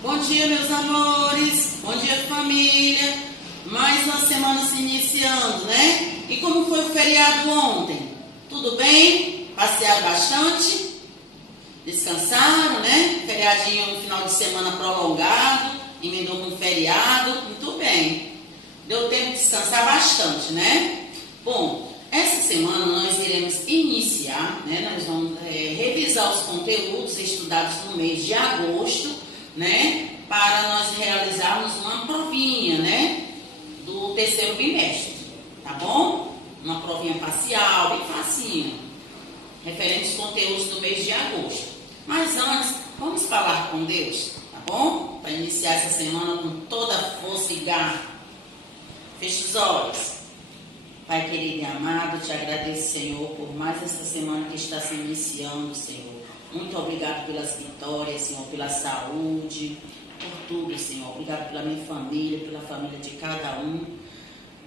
Bom dia, meus amores. Bom dia, família. Mais uma semana se iniciando, né? E como foi o feriado ontem? Tudo bem? Passearam bastante? Descansaram, né? Feriadinho no final de semana prolongado, emendou com feriado. Muito bem. Deu tempo de descansar bastante, né? Bom, essa semana nós iremos iniciar, né? Nós vamos revisar os conteúdos estudados no mês de agosto, né? Para nós realizarmos uma provinha, né? Do terceiro bimestre, tá bom? Uma provinha parcial, bem facinho, referente aos conteúdos do mês de agosto. Mas antes, vamos falar com Deus, tá bom? Para iniciar essa semana com toda a força e garra. Feche os olhos. Pai querido e amado, te agradeço, Senhor, por mais essa semana que está se iniciando, Senhor. Muito obrigado pelas vitórias, Senhor, pela saúde, por tudo, Senhor. Obrigado pela minha família, pela família de cada um,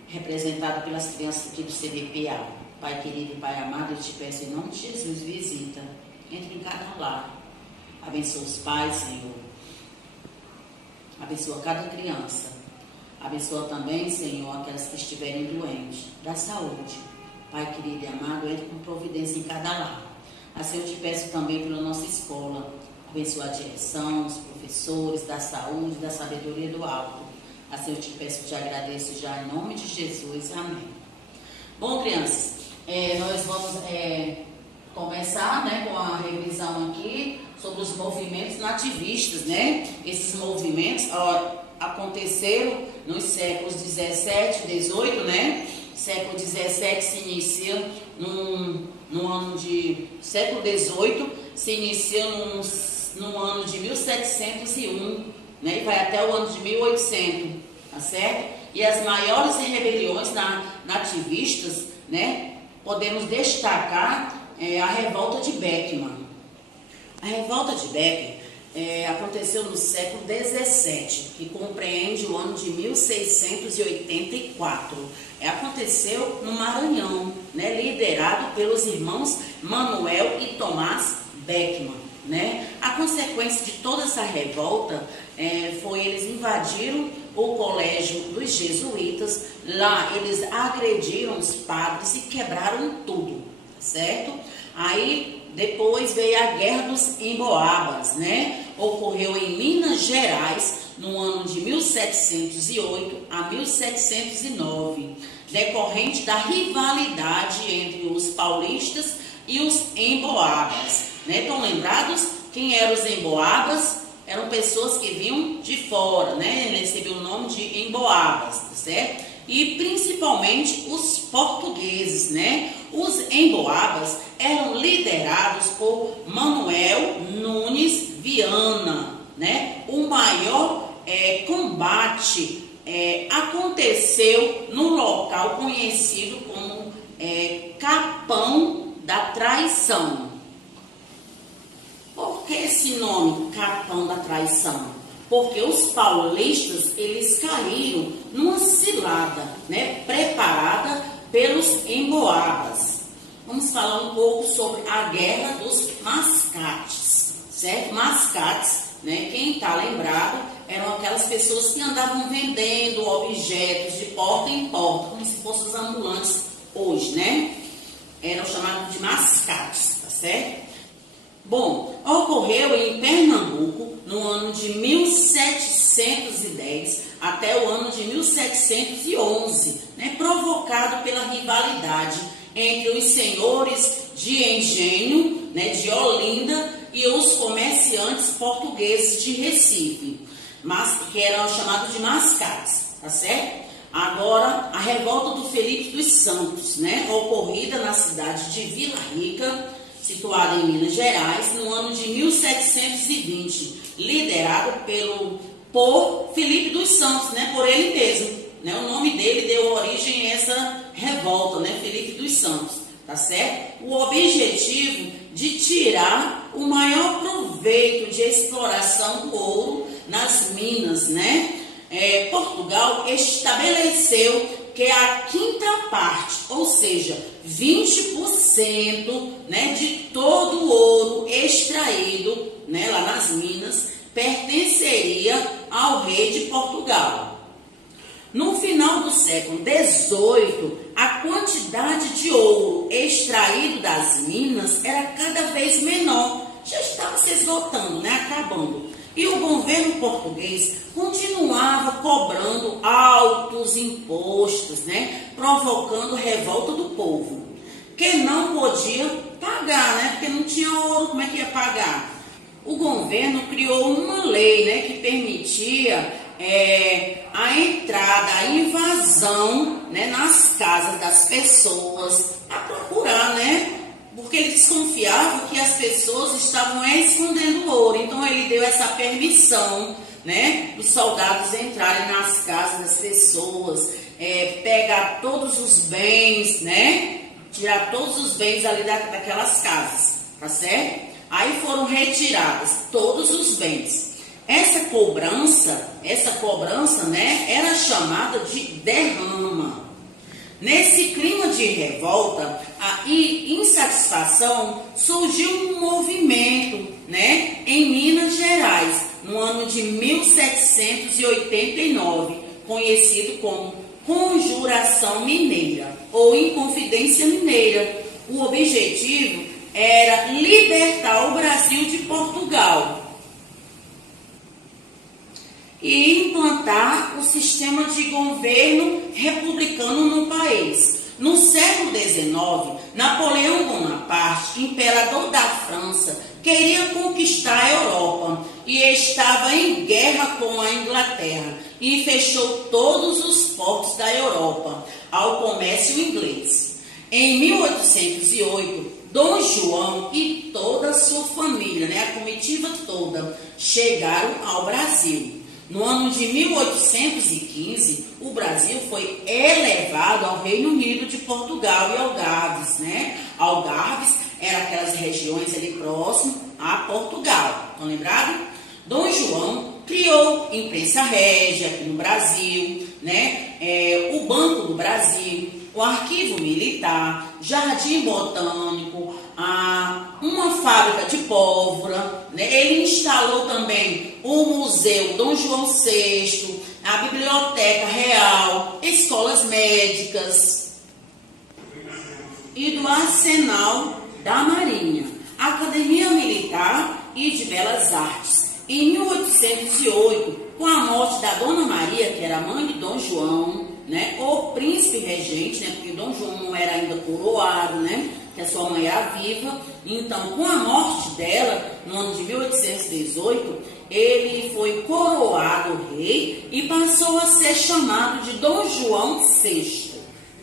representado pelas crianças aqui do CBPA. Pai querido e Pai amado, eu te peço em nome de Jesus, visita. Entre em cada lar. Abençoa os pais, Senhor. Abençoa cada criança. Abençoa também, Senhor, aquelas que estiverem doentes. Da saúde. Pai querido e amado, entre com providência em cada lar. Assim eu te peço também pela nossa escola. Abençoa a direção, os professores, da saúde, da sabedoria do alto. Assim eu te peço e te agradeço já em nome de Jesus. Amém. Bom, crianças, nós vamos começar, né, com a revisão aqui sobre os movimentos nativistas, né? Esses movimentos aconteceram nos séculos 17 e 18, né? Século 17 se inicia no ano de... Século 18 se inicia no ano de 1701, né? E vai até o ano de 1800, tá certo? E as maiores rebeliões nativistas, né? Podemos destacar a revolta de Beckman. A revolta de Beckman aconteceu no século 17, que compreende o ano de 1684. Aconteceu no Maranhão, né, liderado pelos irmãos Manuel e Tomás Beckman, né? A consequência de toda essa revolta foi eles invadiram o colégio dos jesuítas. Lá eles agrediram os padres e quebraram tudo, certo? Aí depois veio a Guerra dos Emboabas, né? Ocorreu em Minas Gerais no ano de 1708 a 1709, decorrente da rivalidade entre os paulistas e os emboabas, né? Estão lembrados quem eram os emboabas? Eram pessoas que vinham de fora, né? Recebeu o nome de emboabas, tá certo? E principalmente os portugueses, né? Os emboabas eram liderados por Manuel Nunes Viana, né? O maior combate aconteceu no local conhecido como Capão da Traição. Por que esse nome, Capão da Traição? Porque os paulistas, eles caíram numa cilada, né, preparada pelos emboabas. Vamos falar um pouco sobre a Guerra dos Mascates, certo? Mascates, né, quem está lembrado, eram aquelas pessoas que andavam vendendo objetos de porta em porta, como se fossem os ambulantes hoje, né? Eram chamados de mascates, tá certo? Bom, ocorreu em Pernambuco no ano de 1710 até o ano de 1711, né, provocado pela rivalidade entre os senhores de engenho, né, de Olinda e os comerciantes portugueses de Recife, que eram chamados de mascates, tá certo? Agora, a revolta do Felipe dos Santos, né, ocorrida na cidade de Vila Rica, situada em Minas Gerais, no ano de 1720, liderado por Felipe dos Santos, né, por ele mesmo, né, o nome dele deu origem a essa revolta, né, Felipe dos Santos, tá certo? O objetivo de tirar o maior proveito de exploração do ouro nas minas, né? Portugal estabeleceu que a quinta parte, ou seja, 20%, né, de todo o ouro extraído, né, lá nas minas, pertenceria ao rei de Portugal. No final do século XVIII, a quantidade de ouro extraído das minas era cada vez menor, já estava se esgotando, acabando. E o governo português continuava cobrando altos impostos, provocando revolta do povo, que não podia pagar, porque não tinha ouro, como é que ia pagar? O governo criou uma lei, que permitia a entrada, a invasão, nas casas das pessoas, a procurar, porque ele desconfiava que as pessoas estavam escondendo ouro. Então ele deu essa permissão, dos soldados entrarem nas casas das pessoas, pegar todos os bens, tirar todos os bens ali daquelas casas, tá certo? Aí foram retirados todos os bens. Essa cobrança, era chamada de derrama. Nesse clima de revolta e insatisfação, surgiu um movimento, em Minas Gerais, no ano de 1789, conhecido como Conjuração Mineira ou Inconfidência Mineira. O objetivo era libertar o Brasil de Portugal e implantar o sistema de governo republicano no país. No século XIX, Napoleão Bonaparte, imperador da França, queria conquistar a Europa e estava em guerra com a Inglaterra e fechou todos os portos da Europa ao comércio inglês. Em 1808, Dom João e toda a sua família, a comitiva toda, chegaram ao Brasil. No ano de 1815, o Brasil foi elevado ao Reino Unido de Portugal e Algarves, Algarves eram aquelas regiões ali próximas a Portugal, estão lembrados? Dom João criou imprensa régia aqui no Brasil, o Banco do Brasil, o Arquivo Militar, Jardim Botânico, uma fábrica de pólvora, Ele instalou também o Museu Dom João VI, a Biblioteca Real, escolas médicas e do Arsenal da Marinha, Academia Militar e de Belas Artes. Em 1808, com a morte da Dona Maria, que era a mãe de Dom João, o príncipe regente, porque Dom João não era ainda coroado, que a sua mãe era viva. Então, com a morte dela, no ano de 1818, ele foi coroado rei e passou a ser chamado de Dom João VI,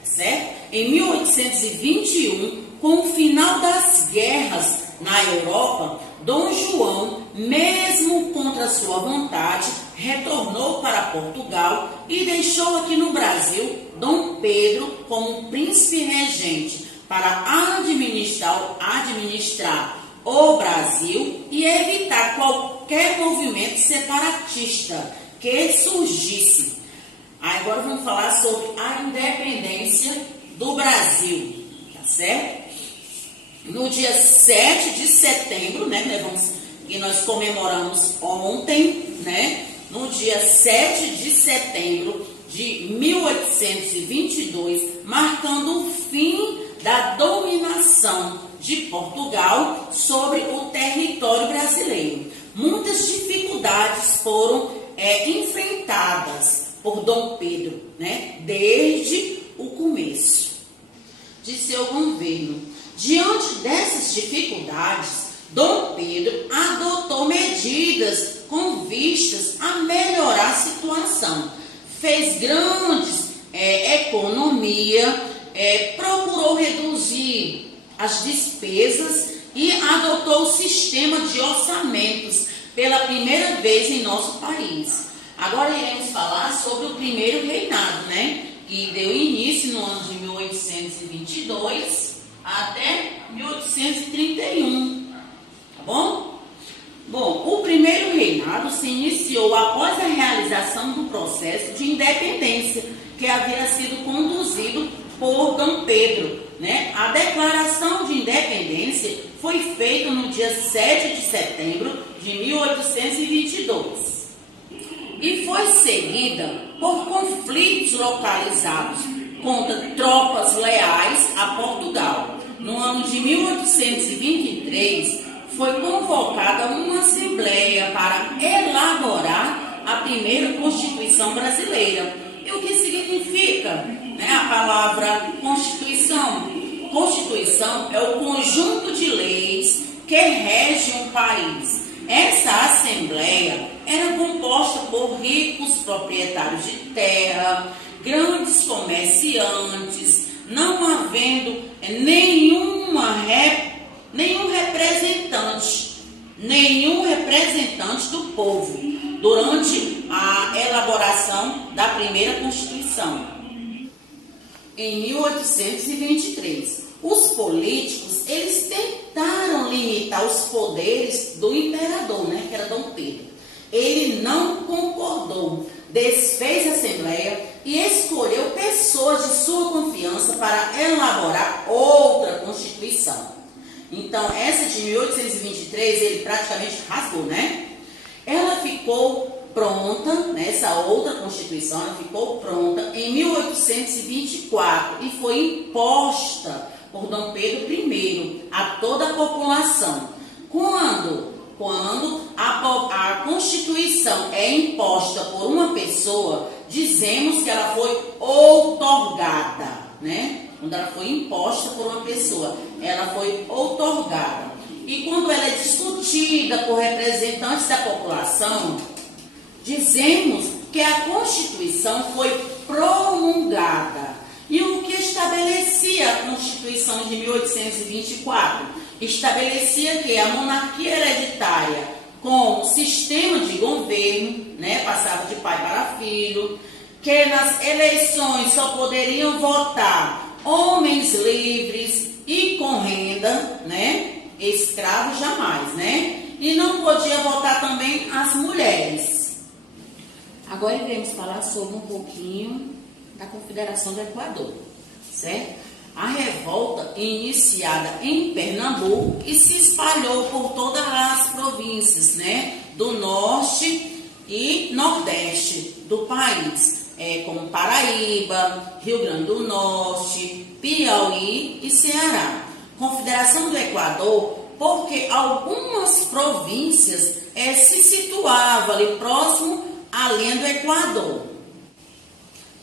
certo? Em 1821, com o final das guerras na Europa, Dom João, mesmo contra sua vontade, retornou para Portugal e deixou aqui no Brasil Dom Pedro como príncipe regente para administrar o Brasil e evitar qualquer movimento separatista que surgisse. Agora vamos falar sobre a independência do Brasil, tá certo? No dia 7 de setembro, que nós comemoramos ontem, no dia 7 de setembro de 1822, marcando o fim da dominação de Portugal sobre o território brasileiro. Muitas dificuldades foram enfrentadas por Dom Pedro, desde o começo de seu governo. Diante dessas dificuldades, Dom Pedro adotou medidas com vistas a melhorar a situação. Fez grandes economia, procurou reduzir as despesas e adotou o sistema de orçamentos pela primeira vez em nosso país. Agora iremos falar sobre o primeiro reinado, que deu início no ano de 1822 até 1831, tá bom? Bom, o primeiro reinado se iniciou após a realização do processo de independência que havia sido conduzido por Dom Pedro, né? A Declaração de Independência foi feita no dia 7 de setembro de 1822 e foi seguida por conflitos localizados contra tropas leais a Portugal. No ano de 1823, foi convocada uma assembleia para elaborar a primeira Constituição brasileira. E o que significa, né, a palavra Constituição? Constituição é o conjunto de leis que rege um país. Essa assembleia era composta por ricos proprietários de terra, grandes comerciantes, não havendo nenhum representante do povo durante a elaboração da primeira Constituição. Em 1823, os políticos, eles tentaram limitar os poderes do imperador, né, que era Dom Pedro. Ele não concordou, desfez a Assembleia e escolheu pessoas de sua confiança para elaborar outra Constituição. Então, essa de 1823, ele praticamente rasgou, né? Ela ficou pronta, né, essa outra Constituição, ela ficou pronta em 1824 e foi imposta por Dom Pedro I a toda a população. Quando a Constituição é imposta por uma pessoa, dizemos que ela foi outorgada, né? Quando ela foi imposta por uma pessoa, ela foi outorgada. E quando ela é discutida por representantes da população, dizemos que a Constituição foi promulgada. E o que estabelecia a Constituição de 1824? Estabelecia que a monarquia hereditária, com o sistema de governo, né, passava de pai para filho, que nas eleições só poderiam votar homens livres e com renda, né, escravos jamais, né, e não podia votar também as mulheres. Agora iremos falar sobre um pouquinho da Confederação do Equador, certo? A revolta iniciada em Pernambuco e se espalhou por todas as províncias, né, do norte e nordeste do país, como Paraíba, Rio Grande do Norte, Piauí e Ceará. Confederação do Equador, porque algumas províncias se situavam ali próximo à linha do Equador.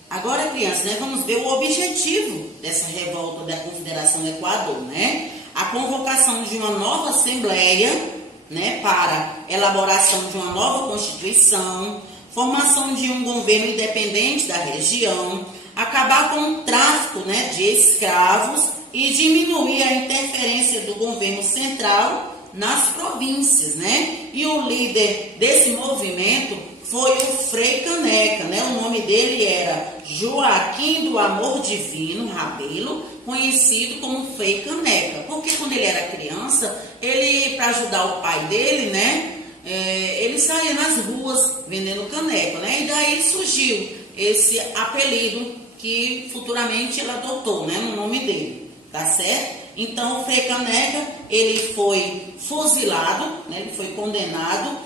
Agora, crianças, né, vamos ver o objetivo dessa revolta da Confederação do Equador, né? A convocação de uma nova Assembleia, né, para elaboração de uma nova Constituição, formação de um governo independente da região, acabar com o tráfico, né, de escravos e diminuir a interferência do governo central nas províncias, né? E o líder desse movimento foi o Frei Caneca, né? O nome dele era Joaquim do Amor Divino Rabelo, conhecido como Frei Caneca. Porque quando ele era criança, ele, para ajudar o pai dele, né, ele saía nas ruas vendendo caneca, né? E daí surgiu esse apelido que futuramente ele adotou, né, no nome dele, tá certo? Então, o Frei Caneca, ele foi fuzilado, né, ele foi condenado.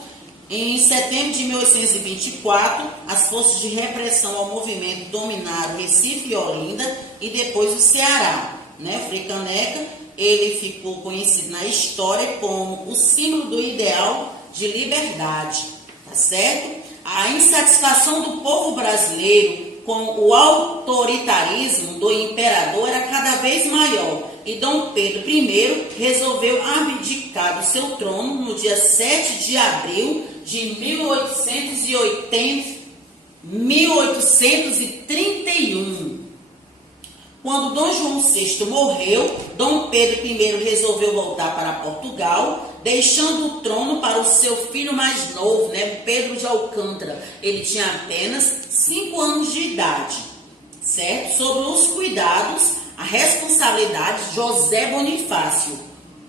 Em setembro de 1824, as forças de repressão ao movimento dominaram Recife e Olinda e depois o Ceará, né? Frei Caneca, ele ficou conhecido na história como o símbolo do ideal de liberdade, tá certo? A insatisfação do povo brasileiro com o autoritarismo do imperador era cada vez maior e Dom Pedro I resolveu abdicar do seu trono no dia 7 de abril de 1831. Quando Dom João VI morreu, Dom Pedro I resolveu voltar para Portugal, deixando o trono para o seu filho mais novo, né, Pedro de Alcântara. Ele tinha apenas 5 anos de idade, certo? Sob os cuidados, a responsabilidade de José Bonifácio,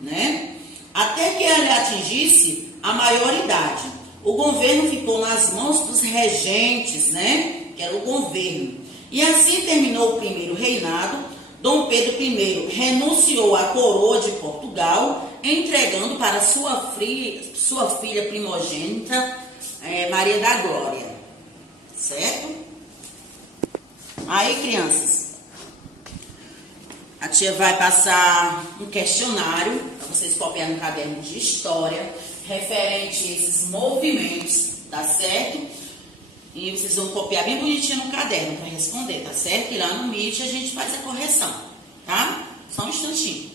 né? Até que ele atingisse a maioridade. O governo ficou nas mãos dos regentes, né? Que era o governo. E assim terminou o primeiro reinado Dom Pedro I renunciou à coroa de Portugal, entregando para sua filha primogênita, Maria da Glória. Certo? Aí, crianças, a tia vai passar um questionário para vocês copiarem no caderno de história, referente a esses movimentos, tá certo? E vocês vão copiar bem bonitinho no caderno para responder, tá certo? E lá no Meet a gente faz a correção, tá? Só um instantinho.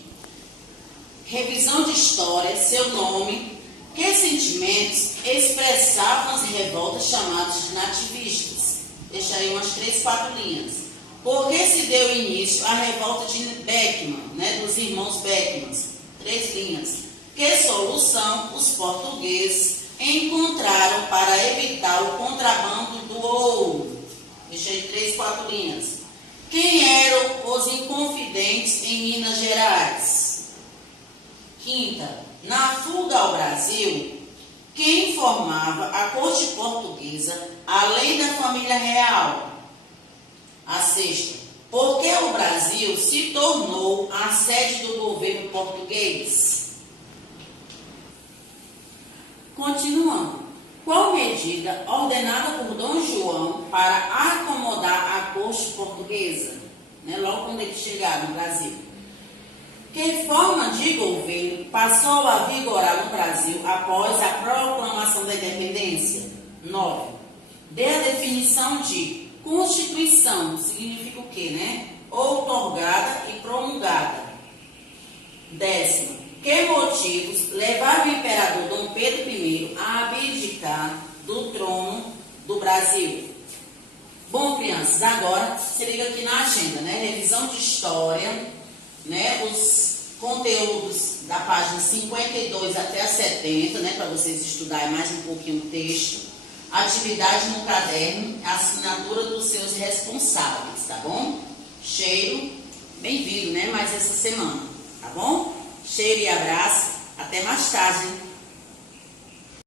Revisão de história, seu nome. Que sentimentos expressavam as revoltas chamadas de nativistas? Deixa aí umas 3, 4 linhas. Por que se deu início à revolta de Beckman, né, dos irmãos Beckman? 3 linhas. Que solução os portugueses encontraram para evitar o contrabando do ouro? Deixa aí 3, 4 linhas. Quem eram os inconfidentes em Minas Gerais? Quinta, na fuga ao Brasil, quem formava a corte portuguesa, além da família real? A sexta, por que o Brasil se tornou a sede do governo português? Continuando, qual medida ordenada por Dom João para acomodar a corte portuguesa, né, logo quando ele chegar no Brasil? Que forma de governo passou a vigorar no Brasil após a proclamação da independência? 9. Dê a definição de Constituição, significa o quê, né? Outorgada e promulgada. 10. Que motivos levaram o imperador Dom Pedro I a abdicar do trono do Brasil? Bom, crianças, agora se liga aqui na agenda, né? Revisão de história, né? Os conteúdos da página 52 até a 70, né? Para vocês estudarem mais um pouquinho o texto. Atividade no caderno, assinatura dos seus responsáveis, tá bom? Cheiro, bem-vindo, né? Mais essa semana, tá bom? Cheiro e abraço, até mais tarde, hein?